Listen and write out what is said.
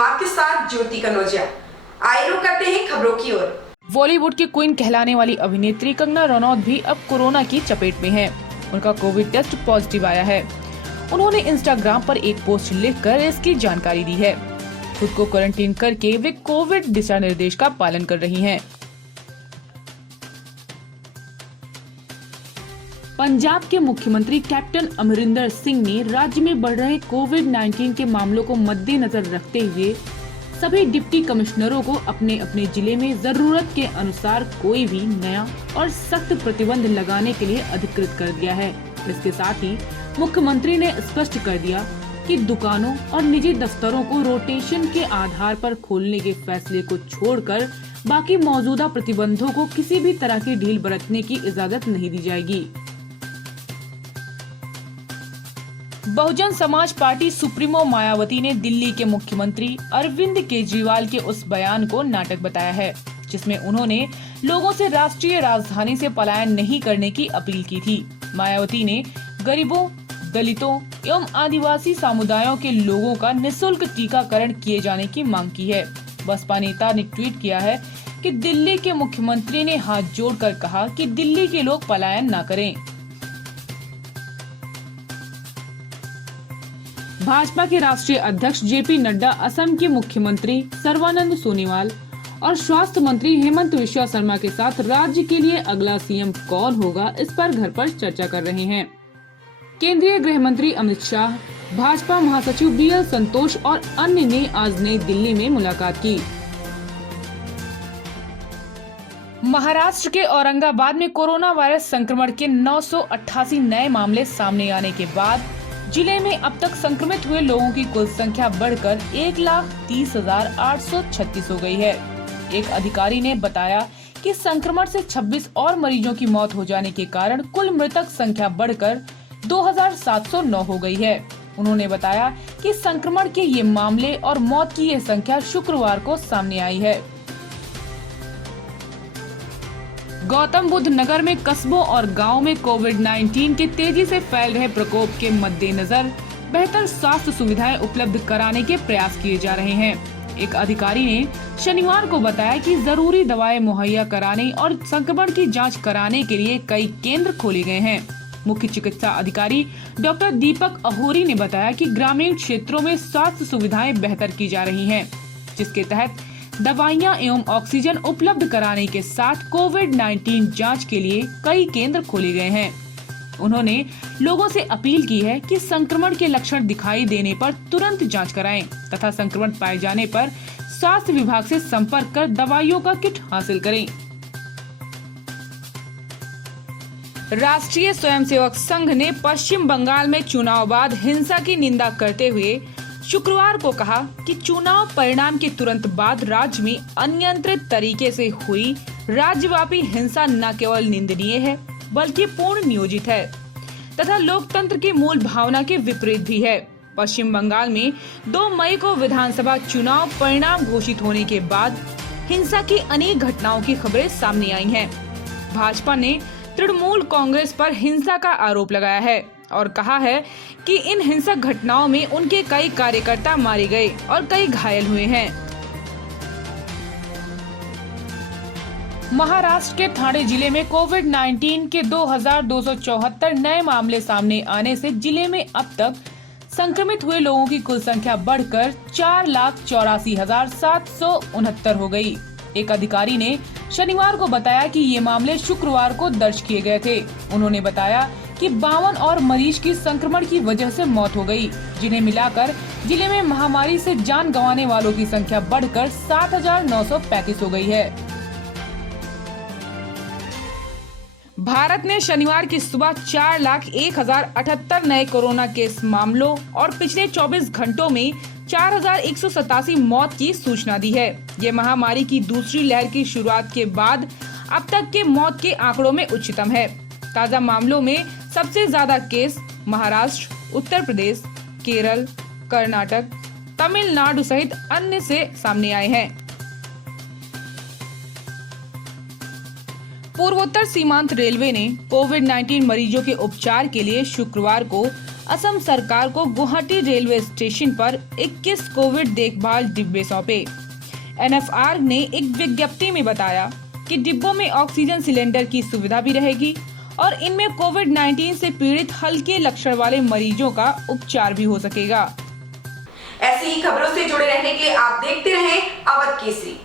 हूँ आपके साथ ज्योति कनौजिया। आइए रुक करते हैं खबरों की ओर। बॉलीवुड की क्वीन कहलाने वाली अभिनेत्री कंगना रनौत भी अब कोरोना की चपेट में हैं। उनका कोविड टेस्ट पॉजिटिव आया है। उन्होंने इंस्टाग्राम पर एक पोस्ट लिखकर इसकी जानकारी दी है। खुद को क्वारंटीन करके वे कोविड दिशा निर्देश का पालन कर रही हैं। पंजाब के मुख्यमंत्री कैप्टन अमरिंदर सिंह ने राज्य में बढ़ रहे कोविड-19 के मामलों को मद्देनजर रखते हुए सभी डिप्टी कमिश्नरों को अपने अपने जिले में जरूरत के अनुसार कोई भी नया और सख्त प्रतिबंध लगाने के लिए अधिकृत कर दिया है। इसके साथ ही मुख्यमंत्री ने स्पष्ट कर दिया कि दुकानों और निजी दफ्तरों को रोटेशन के आधार पर खोलने के फैसले को छोड़कर बाकी मौजूदा प्रतिबंधों को किसी भी तरह की ढील बरतने की इजाजत नहीं दी जाएगी। बहुजन समाज पार्टी सुप्रीमो मायावती ने दिल्ली के मुख्यमंत्री अरविंद केजरीवाल के उस बयान को नाटक बताया है जिसमें उन्होंने लोगों से राष्ट्रीय राजधानी से पलायन नहीं करने की अपील की थी। मायावती ने गरीबों, दलितों एवं आदिवासी समुदायों के लोगों का निःशुल्क टीकाकरण किए जाने की मांग की है। बसपा नेता ने ट्वीट किया है कि दिल्ली के मुख्यमंत्री ने हाथ जोड़कर कहा कि दिल्ली के लोग पलायन न करें। भाजपा के राष्ट्रीय अध्यक्ष जेपी नड्डा, असम के मुख्यमंत्री सर्बानंद सोनोवाल और स्वास्थ्य मंत्री हेमंत बिश्वा शर्मा के साथ राज्य के लिए अगला सीएम कौन होगा, इस पर घर पर चर्चा कर रहे हैं। केंद्रीय गृह मंत्री अमित शाह, भाजपा महासचिव बीएल संतोष और अन्य ने आज नई दिल्ली में मुलाकात की। महाराष्ट्र के औरंगाबाद में कोरोना वायरस संक्रमण के 988 नए मामले सामने आने के बाद जिले में अब तक संक्रमित हुए लोगों की कुल संख्या बढ़कर 1,30,836 हो गई है। एक अधिकारी ने बताया कि संक्रमण से 26 और मरीजों की मौत हो जाने के कारण कुल मृतक संख्या बढ़कर 2,709 हो गई है। उन्होंने बताया कि संक्रमण के ये मामले और मौत की ये संख्या शुक्रवार को सामने आई है। गौतम बुद्ध नगर में कस्बों और गांवों में कोविड-19 के तेजी से फैल रहे प्रकोप के मद्देनजर बेहतर स्वास्थ्य सुविधाएं उपलब्ध कराने के प्रयास किए जा रहे हैं। एक अधिकारी ने शनिवार को बताया कि जरूरी दवाएं मुहैया कराने और संक्रमण की जांच कराने के लिए कई केंद्र खोले गए हैं। मुख्य चिकित्सा अधिकारी डॉक्टर दीपक अहोरी ने बताया कि ग्रामीण क्षेत्रों में स्वास्थ्य सुविधाएं बेहतर की जा रही हैं, जिसके तहत दवाइयां एवं ऑक्सीजन उपलब्ध कराने के साथ कोविड-19 जांच के लिए कई केंद्र खोले गए हैं। उन्होंने लोगों से अपील की है कि संक्रमण के लक्षण दिखाई देने पर तुरंत जांच कराएं तथा संक्रमण पाए जाने पर स्वास्थ्य विभाग से संपर्क कर दवाइयों का किट हासिल करें। राष्ट्रीय स्वयंसेवक संघ ने पश्चिम बंगाल में चुनाव बाद हिंसा की निंदा करते हुए शुक्रवार को कहा कि चुनाव परिणाम के तुरंत बाद राज्य में अनियंत्रित तरीके से हुई राज्यव्यापी हिंसा न केवल निंदनीय है बल्कि पूर्ण नियोजित है तथा लोकतंत्र की मूल भावना के विपरीत भी है। पश्चिम बंगाल में 2 मई को विधानसभा चुनाव परिणाम घोषित होने के बाद हिंसा की अनेक घटनाओं की खबरें सामने आई हैं। भाजपा ने तृणमूल कांग्रेस पर हिंसा का आरोप लगाया है और कहा है कि इन हिंसक घटनाओं में उनके कई कार्यकर्ता मारे गए और कई घायल हुए हैं। महाराष्ट्र के ठाणे जिले में कोविड-19 के 2,274 नए मामले सामने आने से जिले में अब तक संक्रमित हुए लोगों की कुल संख्या बढ़कर 4,84,769 हो गई। एक अधिकारी ने शनिवार को बताया कि ये मामले शुक्रवार को दर्ज किए गए थे। उन्होंने बताया कि 52 और मरीज की संक्रमण की वजह से मौत हो गई, जिन्हें मिलाकर जिले में महामारी से जान गंवाने वालों की संख्या बढ़कर 7,935 हो गई है। भारत ने शनिवार की सुबह 4,01,078 नए कोरोना केस मामलों और पिछले 24 घंटों में 4,187 मौत की सूचना दी है। ये महामारी की दूसरी लहर की शुरुआत के बाद अब तक के मौत के आंकड़ों में उच्चतम है। ताज़ा मामलों में सबसे ज्यादा केस महाराष्ट्र, उत्तर प्रदेश, केरल, कर्नाटक, तमिलनाडु सहित अन्य से सामने आए हैं। पूर्वोत्तर सीमांत रेलवे ने कोविड-19 मरीजों के उपचार के लिए शुक्रवार को असम सरकार को गुवाहाटी रेलवे स्टेशन पर 21 कोविड देखभाल डिब्बे सौंपे। NFR ने एक विज्ञप्ति में बताया कि डिब्बों में ऑक्सीजन सिलेंडर की सुविधा भी रहेगी और इनमें कोविड-19 से पीड़ित हल्के लक्षण वाले मरीजों का उपचार भी हो सकेगा। ऐसी ही खबरों से जुड़े रहने के लिए आप देखते रहें अवध केसरी।